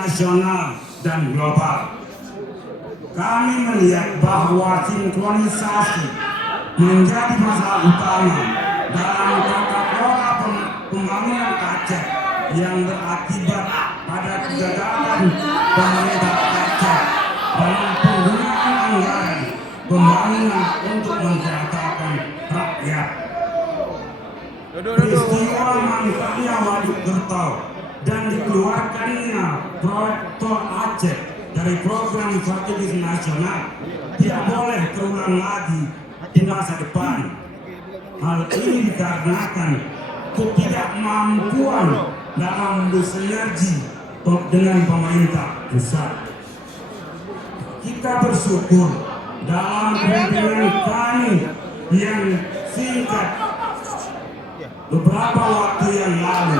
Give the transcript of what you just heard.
nasional dan global. Kami melihat bahwa sinkronisasi menjadi masalah utama dalam tata kelola pembangunan Aceh yang berakibat pada kegagalan pemerintah Aceh dalam penggunaan anggaran pembangunan untuk mensejahterakan rakyat. Peristiwa mangkraknya Waduk Gerto dan dikeluarkannya proyek Tol Aceh dari program strategis nasional tidak boleh terulang lagi di masa depan. Hal ini dikarenakan ketidakmampuan dalam bersinergi dengan pemerintah pusat. Kita bersyukur dalam kepemimpinan kami yang singkat beberapa waktu yang lalu